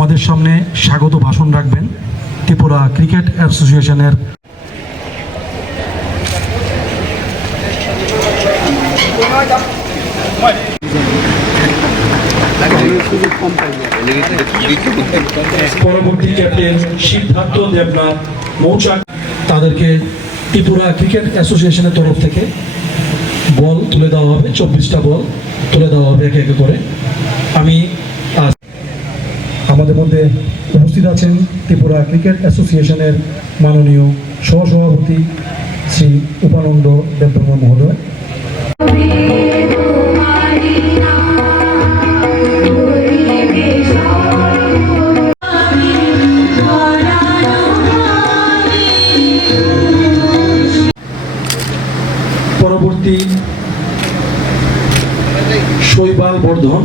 আমাদের সামনে স্বাগত ভাষণ রাখবেন ত্রিপুরা ক্রিকেট অ্যাসোসিয়েশনের পরবর্তী ক্যাপ্টেন সিদ্ধার্থ দেবনাথ মৌচাক, তাদেরকে ত্রিপুরা ক্রিকেট অ্যাসোসিয়েশনের তরফ থেকে বল তুলে দেওয়া হবে, চব্বিশটা বল তুলে দেওয়া হবে একে একে করে। আমি আমাদের মধ্যে উপস্থিত আছেন ত্রিপুরা ক্রিকেট অ্যাসোসিয়েশনের মাননীয় সহসভাপতি শ্রী উপানন্দ দেববর্মা মহোদয়। পরবর্তী শৈবাল বর্ধন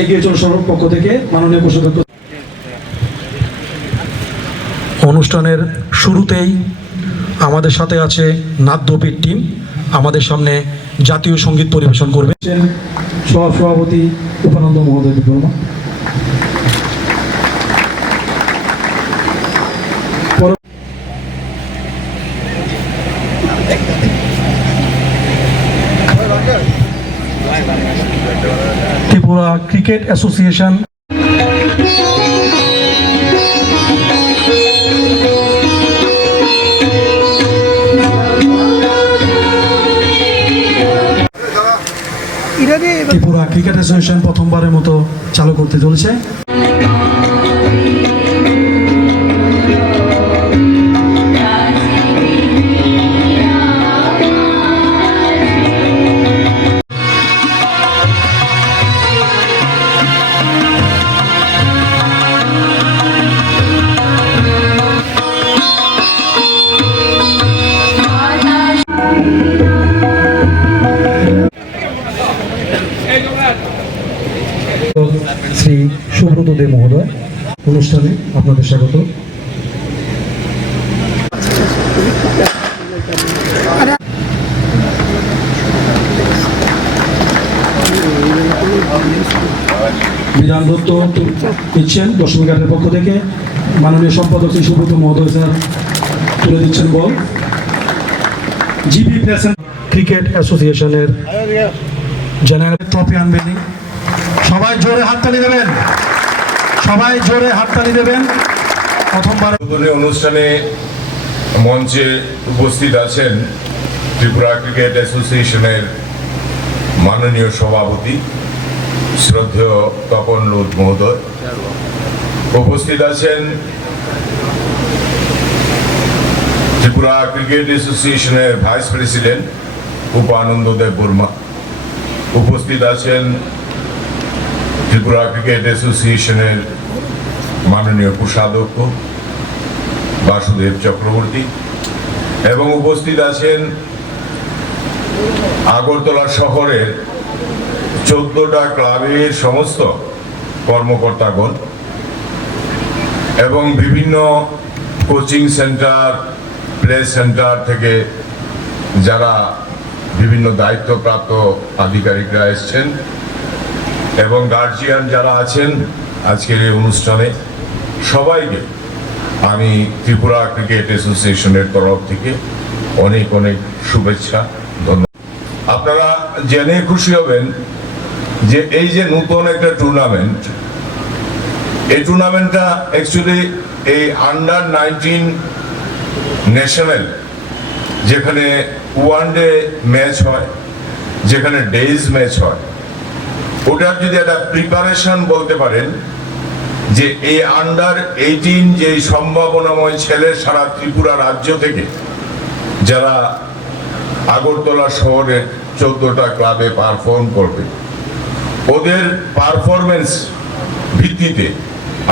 এগিয়ে চল সড়ক পক্ষ থেকে মাননীয় কোষাধ্যক্ষ অনুষ্ঠানের শুরুতেই আমাদের সাথে আছে নাদ্যপীঠ টিম। আমাদের সামনে জাতীয় সংগীত পরিবেশন করবে। সভাপতি উপানন্দ মহোদয় Bikrama Tripura cricket association. Cricket association প্রথমবারের মতো চালু করতে চলেছে। শ্রী সুব্রত দে মহোদয়, অনুষ্ঠানে আপনাদের স্বাগত। বিধান দত্ত দিচ্ছেন ঘাটের পক্ষ থেকে। মাননীয় সম্পাদক শ্রী সুব্রত মহোদয় স্যার, তুলে দিচ্ছেন বল। জিবি ক্রিকেট অ্যাসোসিয়েশনের জেনারেল ট্রফি আনবেনি। সবাই জোরে হাততালি দেবেন। সবাই জোরে হাততালি দেবেন। প্রথমবার অনুষ্ঠানে মঞ্চে উপস্থিত আছেন ত্রিপুরা ক্রিকেট অ্যাসোসিয়েশনের মাননীয় সভাপতি শ্রদ্ধেয় তপন লুদ মহোদয়। উপস্থিত আছেন ত্রিপুরা ক্রিকেট অ্যাসোসিয়েশনের ভাইস প্রেসিডেন্ট উপানন্দ দেব বর্মা। উপস্থিত আছেন ত্রিপুরা ক্রিকেট অ্যাসোসিয়েশনের মাননীয় কোষাধ্যক্ষ বাসুদেব চক্রবর্তী এবং উপস্থিত আছেন আগরতলা শহরের চোদ্দটা ক্লাবের সমস্ত কর্মকর্তাগণ এবং বিভিন্ন কোচিং সেন্টার প্লে সেন্টার থেকে যারা বিভিন্ন দায়িত্বপ্রাপ্ত আধিকারিকরা এসছেন। এবং গার্জিয়ান যারা আছেন আজকের এই অনুষ্ঠানে সবাইকে আমি ত্রিপুরা ক্রিকেট অ্যাসোসিয়েশনের তরফ থেকে অনেক অনেক শুভেচ্ছা, ধন্যবাদ। আপনারা জেনে খুশি হবেন যে এই যে নতুন একটা টুর্নামেন্ট এই টুর্নামেন্টটা অ্যাকচুয়ালি এই আন্ডার নাইনটিন ন্যাশনাল যেখানে ওয়ান ডে ম্যাচ হয়, যেখানে ডেইজ ম্যাচ হয়। ওটার যদি একটা প্রিপারেশন বলতে পারেন, যে এই আন্ডার এইটিন যে সম্ভাবনাময় ছেলে সারা ত্রিপুরা রাজ্য থেকে, যারা আগরতলা শহরের চোদ্দটা ক্লাবে পারফর্ম করবে, ওদের পারফরমেন্স ভিত্তিতে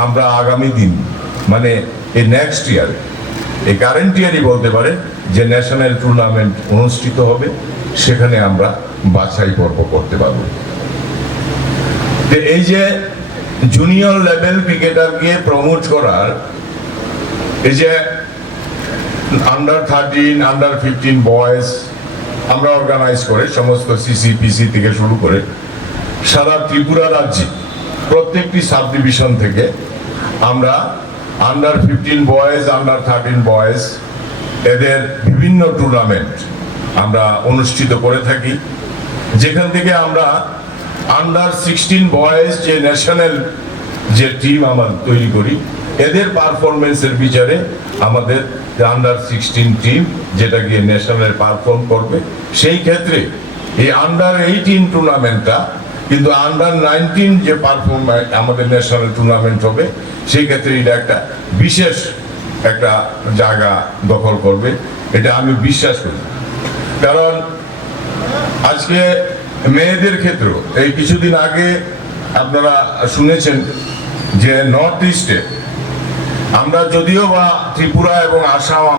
আমরা আগামী দিন মানে এই নেক্সট ইয়ার এই কারেন্ট ইয়ারই বলতে পারে যে ন্যাশনাল টুর্নামেন্ট অনুষ্ঠিত হবে, সেখানে আমরা বাছাই পর্ব করতে পারব। এই যে জুনিয়র লেভেল ক্রিকেটারকে প্রমোট করার, এই যে under thirteen under fifteen boys আমরা অর্গানাইজ করে সমস্ত সিসিপিসি থেকে শুরু করে সারা ত্রিপুরা রাজ্যে প্রত্যেকটি সাব ডিভিশন থেকে আমরা under fifteen boys under thirteen boys এদের বিভিন্ন টুর্নামেন্ট আমরা অনুষ্ঠিত করে থাকি। যেখান থেকে আমরা আন্ডার সিক্সটিন বয়েজ যে ন্যাশনাল যে টিম আমরা তৈরি করি, এদের পারফরমেন্সের বিচারে আমাদের আন্ডার সিক্সটিন টিম যেটা গিয়ে ন্যাশনালে পারফর্ম করবে, সেই ক্ষেত্রে এই আন্ডার এইটিন টুর্নামেন্টটা কিন্তু আন্ডার নাইনটিন যে পারফর্ম আমাদের ন্যাশনাল টুর্নামেন্ট হবে, সেই ক্ষেত্রে এটা একটা বিশেষ একটা জায়গা দখল করবে, এটা আমি বিশ্বাস করি। কারণ আজকে মেয়েদের ক্ষেত্রেও এই কিছুদিন আগে আপনারা শুনেছেন যে নর্থ ইস্টে আমরা যদিও বা ত্রিপুরা এবং আসাম